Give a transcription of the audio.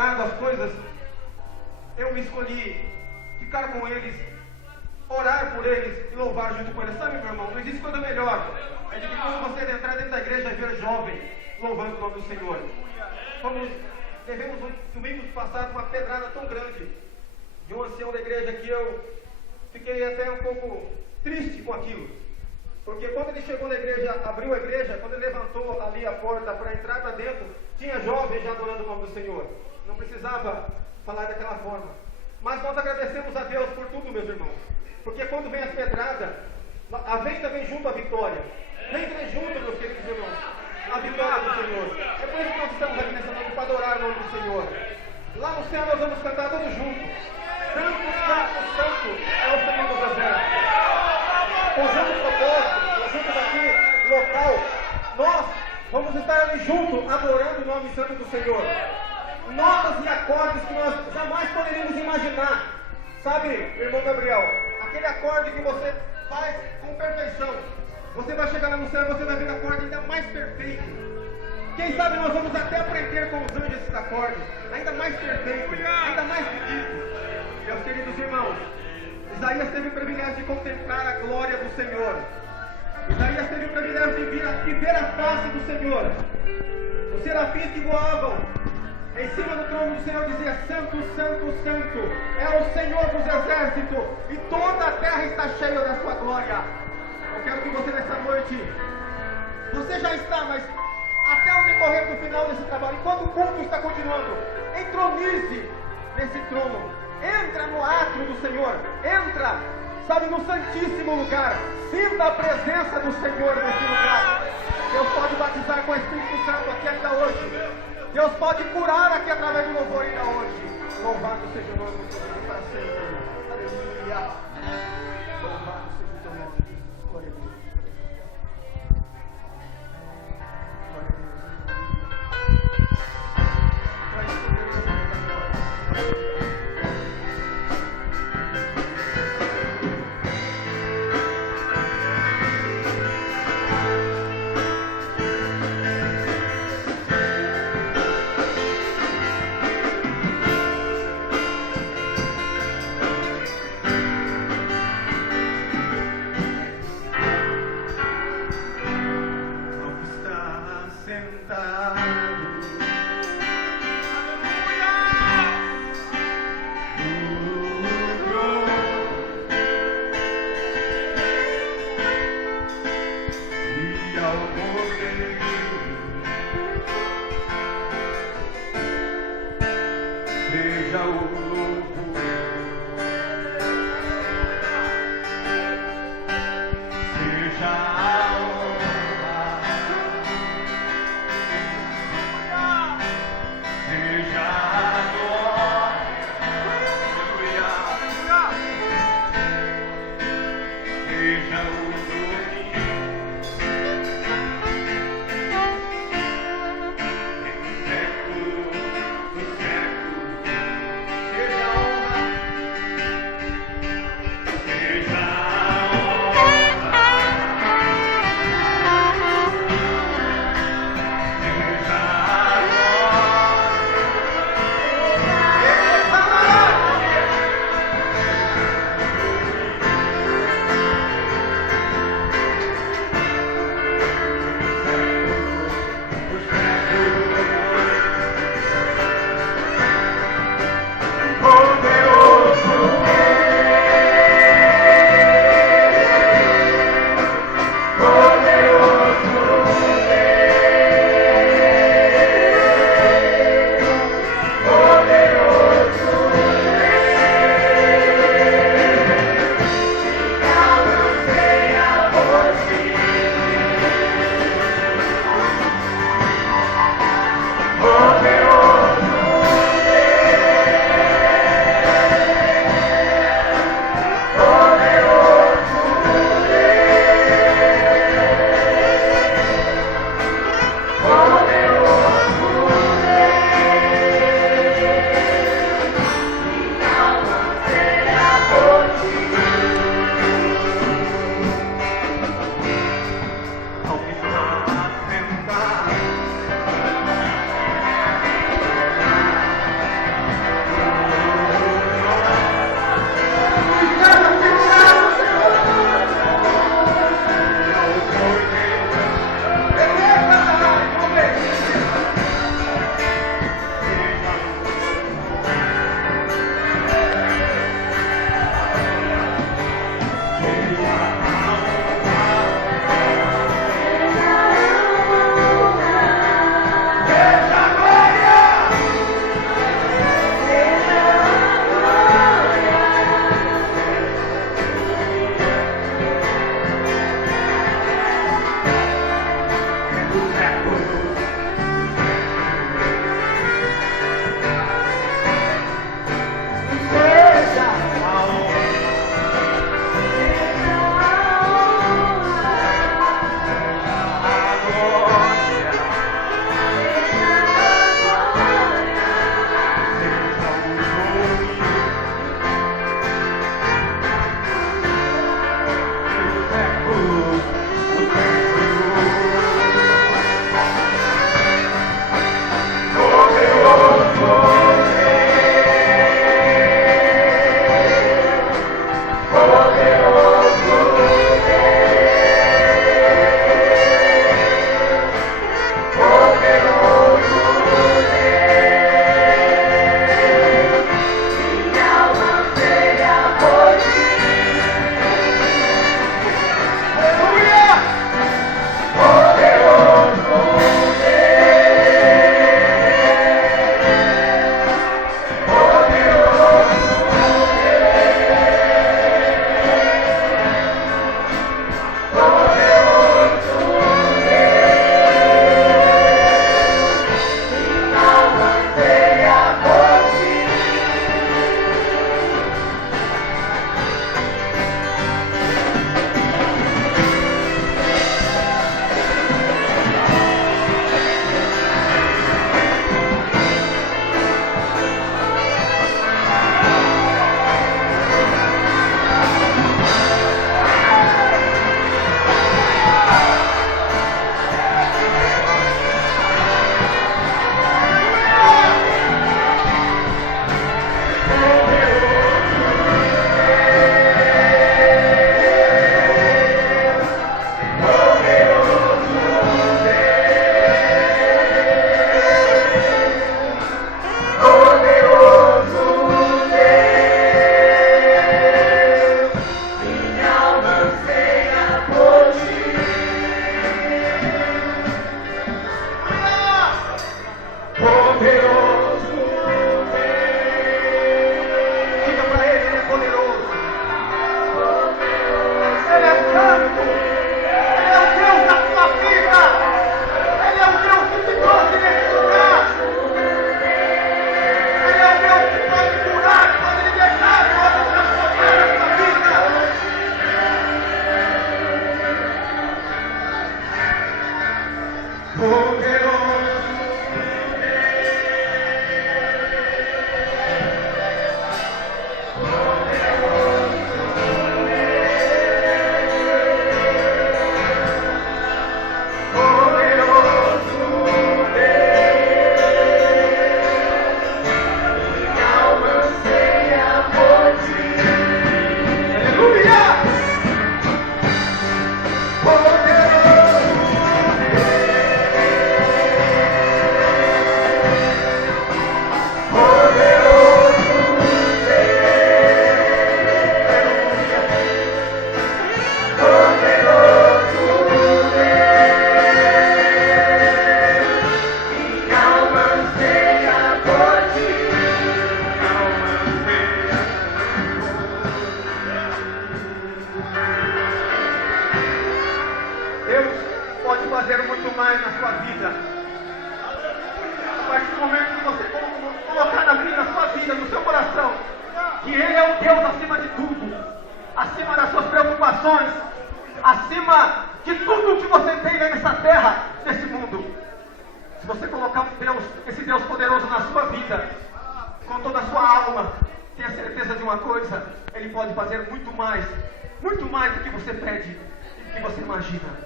mandado as coisas, eu me escolhi ficar com eles, orar por eles e louvar junto com eles. Sabe, meu irmão, não existe coisa melhor. É de que quando você entrar dentro da igreja e ver jovem louvando o nome do Senhor. Devemos, domingo passado, uma pedrada tão grande de um ancião da igreja que eu fiquei até um pouco triste com aquilo. Porque quando ele chegou na igreja, abriu a igreja, quando ele levantou ali a porta para entrar para dentro, tinha jovens já adorando o nome do Senhor. Não precisava falar daquela forma. Mas nós agradecemos a Deus por tudo, meus irmãos. Porque quando vem as pedradas, a venda vem junto à vitória. Vem junto, meus queridos irmãos, a vitória do Senhor. É por isso que nós estamos aqui nessa noite para adorar o nome do Senhor. Lá no céu nós vamos cantar todos juntos. Santo, santo, santo é o Senhor dos exércitos. Conjunto propósito, conjunto daqui, local, nós vamos estar ali juntos, adorando o nome santo do Senhor. Notas e acordes que nós jamais poderíamos imaginar. Sabe, irmão Gabriel, aquele acorde que você faz com perfeição. Você vai chegar lá no céu e você vai ver acorde ainda mais perfeito. Quem sabe nós vamos até aprender com os anjos esses acordes, ainda mais perfeitos, ainda mais bonitos. Meus queridos irmãos, Isaías teve o privilégio de contemplar a glória do Senhor. Isaías teve o privilégio de ver a face do Senhor. Os serafins que voavam em cima do trono do Senhor dizia: Santo, Santo, Santo é o Senhor dos exércitos, e toda a terra está cheia da sua glória. Eu quero que você nessa noite, você já está, mas até o decorrer do final desse trabalho, enquanto o culto está continuando, entronize nesse trono. Entra no átrio do Senhor, entra, sabe, no santíssimo lugar, sinta a presença do Senhor nesse lugar. Deus pode batizar com o Espírito Santo aqui ainda hoje. Deus pode curar aqui através do louvor ainda hoje. Louvado seja o nome do Senhor para sempre. Aleluia. Louvado seja o teu nome. Glória a Deus. Glória a Deus. Vai escolher o Senhor. situações, acima de tudo que você tem nessa terra, nesse mundo. Se você colocar um Deus, esse Deus poderoso na sua vida, com toda a sua alma, tenha certeza de uma coisa, Ele pode fazer muito mais do que você pede e do que você imagina.